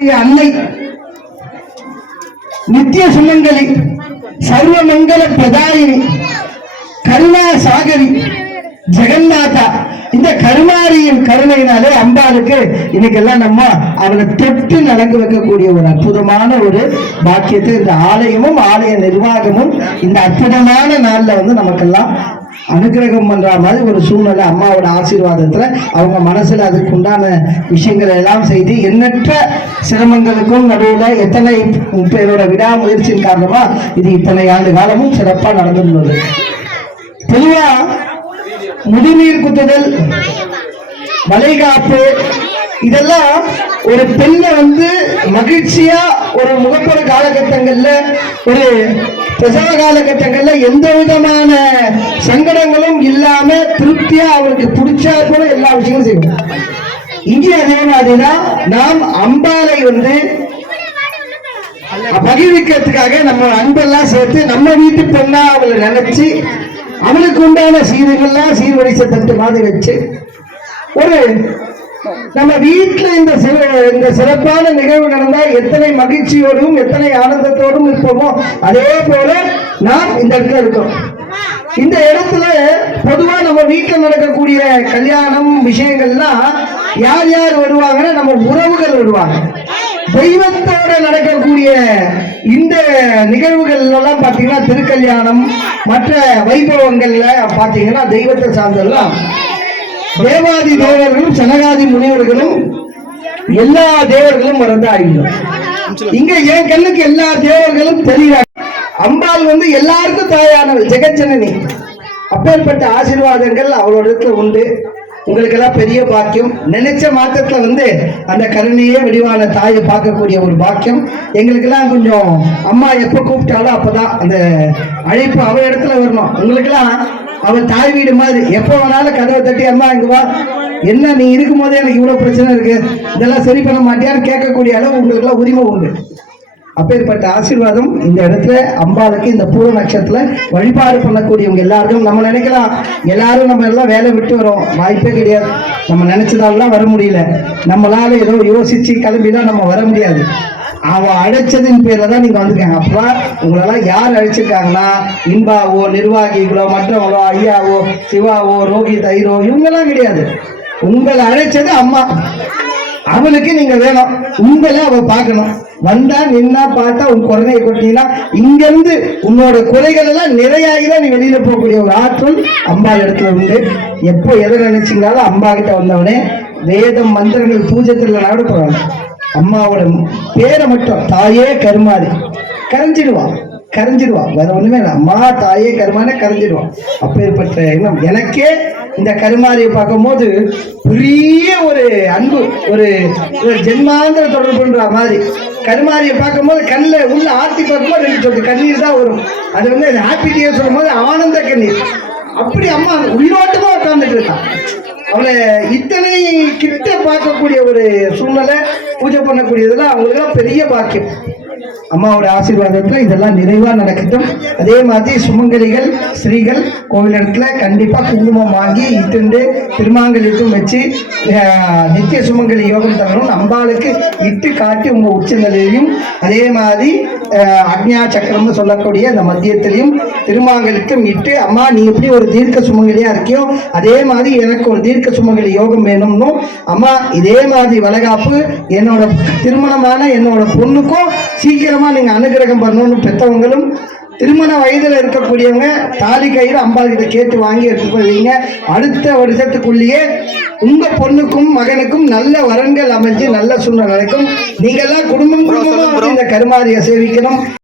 அன்னை நித்திய சுமங்கலி சர்வமங்கல பிரதாயினி கருணா சாகரி ஜெகநாதா இந்த கருமாரியின் கருணையினாலே அம்பாளுக்கு இன்னைக்கெல்லாம் நம்ம அவரை தொட்டு நலங்கு வைக்கக்கூடிய ஒரு அற்புதமான ஒரு பாக்கியத்தை இந்த ஆலயமும் ஆலய நிர்வாகமும் இந்த அற்புதமான நாள்ல நமக்கெல்லாம் அனுகிரகம் பண்ற மாதிரி ஒரு சூழ்நிலை அம்மாவோட ஆசீர்வாதத்துல அவங்க மனசுல அதுக்கு உண்டான விஷயங்களை எல்லாம் செய்து எண்ணற்ற சிரமங்களுக்கும் நடுவுல எத்தனை பேரோட விடாமுயற்சியின் காரணமா இது இத்தனை ஆண்டு காலமும் சிறப்பா நடந்துள்ளது. பொதுவா முதுநீர் குத்துதல், வளைகாப்பு இதெல்லாம் ஒரு பெண்ணை மகிழ்ச்சியா ஒரு முகப்பொரு காலகட்டங்கள்ல ஒரு பிரசவ காலகட்டங்கள்ல எந்த விதமான சங்கடங்களும் இல்லாம திருப்தியா அவருக்கு பிடிச்சா கூட எல்லா விஷயங்களும் செய்வோம். இங்கே அதே மாதிரிதான் நாம் அம்பாலை மகிழ்விக்கிறதுக்காக நம்ம அன்பெல்லாம் சேர்த்து நம்ம வீட்டு பெண்ணா அவளை நினைச்சு அவளுக்கு உண்டான சீர்கள்லாம் சீர்வரிசை தட்டு மாதிரி வச்சு ஒரு நம்ம வீட்டுல இந்த சிறப்பான நிகழ்வு நடந்தா எத்தனை மகிழ்ச்சியோடும் எத்தனை ஆனந்தத்தோடும் இருப்போமோ அதே போல நாம் இந்த இடத்துல இருக்கோம். இந்த இடத்துல பொதுவா நம்ம வீட்டுல நடக்கக்கூடிய கல்யாணம் விஷயங்கள்லாம் யார் யார் வருவாங்கன்னா நம்ம உறவுகள் வருவாங்க. தெய்வத்தோட நடக்கக்கூடிய இந்த நிகழ்வுகள் எல்லாம் பாத்தீங்கன்னா திருக்கல்யாணம் மற்ற வைபவங்கள்ல பாத்தீங்கன்னா தெய்வத்தை சார்ந்தெல்லாம் தேவாதி தேவர்களும் சனகாதி முனிவர்களும் எல்லா தேவர்களும் வரதாயிடும். இங்க என் கண்ணுக்கு எல்லா தேவர்களும் தெரிகிறாங்க. அம்பாள் எல்லாருக்கும் தாயானவள், ஜெகஜனனி. அப்பேற்பட்ட ஆசீர்வாதங்கள் அவளோட உண்டு. உங்களுக்கு எல்லாம் பெரிய பாக்கியம். நினைச்ச மாத்திரத்துல அந்த கருணையே வடிவான தாயை பார்க்கக்கூடிய ஒரு பாக்கியம் எங்களுக்கு எல்லாம். கொஞ்சம் அம்மா எப்ப கூப்பிட்டாலும் அப்பதான் அந்த அழைப்பு அவ இடத்துல வரணும். உங்களுக்கு எல்லாம் அவள் தாய் வீடு மாதிரி எப்போ வேணாலும் கதவை தட்டி அம்மா இங்க வா, என்ன நீ இருக்கும் போதே எனக்கு இவ்வளவு பிரச்சனை இருக்கு, இதெல்லாம் சரி பண்ண மாட்டியான்னு கேட்கக்கூடிய அளவு உங்களுக்கு எல்லாம் உரிமை உண்டு. அப்பேற்பட்ட ஆசீர்வாதம் இந்த இடத்துல அம்பாளுக்கு இந்த பூர நட்சத்திரத்துல வழிபாடு பண்ணக்கூடியவங்க எல்லாருக்கும். நம்ம நினைக்கலாம் எல்லாரும் நம்ம எல்லாம் வேலை விட்டு வரோம், வாய்ப்பே கிடையாது. நம்ம நினைச்சதாலாம் வர முடியல. நம்மளால ஏதோ யோசிச்சு கிளம்பிதான் நம்ம வர முடியாது. அவ அழைச்சதின் பேர்ல தான் நீங்க வந்திருக்காங்க. அப்ப உங்களெல்லாம் யார் அழைச்சிருக்காங்கன்னா இன்பாவோ நிர்வாகிகளோ மற்றவங்களோ ஐயாவோ சிவாவோ ரோஹித் ஐரோ இவங்கெல்லாம் கிடையாது. உங்களை அழைச்சது அம்மா. அவளுக்கு நீங்க வேணும், உங்களை அவ பார்க்கணும். வந்தா நின்னா பார்த்தா உன் குறையை கொட்டினா இங்க இருந்து உன்னோட குறைகள் எல்லாம் நிறையாகிதான் நீ வெளியில போகக்கூடிய ஒரு ஆற்றல் அம்பா இடத்துல உண்டு. எப்போ எதை நினைச்சீங்களாலும் அம்பா கிட்ட வந்தவனே வேதம் மந்திரங்கள் பூஜைத்துல நாடு போறாங்க. அம்மாவோட பேரை மட்டும் தாயே கருமாரி கரைஞ்சிடுவான், வேற ஒண்ணுமே இல்லை. அம்மா தாயே கருமானே கரைஞ்சிடுவான். அப்பேற்பட்ட எண்ணம் எனக்கே இந்த கருமாரியை பார்க்கும் போது பெரிய ஒரு அன்பு, ஒரு ஜென்மாந்திர தொடர்புன்ற மாதிரி. கருமாரியை பார்க்கும் போது கண்ணில் உள்ள ஆர்த்தி பார்க்கும்போது 2 சொட்டு கண்ணீர் தான் வரும். அது ஹாப்பி டீயர் சொல்லும் போது ஆனந்த கண்ணீர். அப்படி அம்மா உயிரோட்டமா உட்கார்ந்துட்டு இருக்கான். அவளை இத்தனை கிட்ட பார்க்கக்கூடிய ஒரு சூழ்நிலை, பூஜை பண்ணக்கூடியதெல்லாம் அவங்களுக்கெல்லாம் பெரிய பாக்கியம். அம்மாவோட ஆசீர்வாதத்துல இதெல்லாம் நிறைவா நடக்கட்டும். அதே மாதிரி சுமங்கலிகள் ஸ்ரீகள் கோவில் இடத்துல கண்டிப்பா குங்குமம் வாங்கி இட்டு திருமாங்கலிட்டும் வச்சு நித்திய சுமங்கலி யோகம் தரணும். அம்பாளுக்கு இட்டு காட்டி உங்க உச்சநிலையிலையும் அதே மாதிரி அக்ஞா சக்கரம்னு சொல்லக்கூடிய அந்த மத்தியத்திலையும் திருமாங்கலிட்டும் இட்டு, அம்மா நீ எப்படி ஒரு தீர்க்க சுமங்கலியா இருக்கியோ அதே மாதிரி எனக்கு ஒரு தீர்க்க சுமங்கலி யோகம் வேணும்னு அம்மா இதே மாதிரி வளகாப்பு என்னோட திருமணமான என்னோட பொண்ணுக்கும் சீக்கிரமா நீங்க அனுகிரகம் பண்ணணும்னு பெற்றவங்களும் திருமண வயதுல இருக்கக்கூடியவங்க தாலி கயிறு அம்பாள் கிட்ட கேட்டு வாங்கி எடுத்து போவீங்க. அடுத்த வருஷத்துக்குள்ளேயே உங்க பொண்ணுக்கும் மகனுக்கும் நல்ல வரன்கள் அமைஞ்சு நல்ல சூழ்நிலை நடக்கும். நீங்க எல்லாம் குடும்பமா இந்த கருமாரியை சேவிக்கணும்.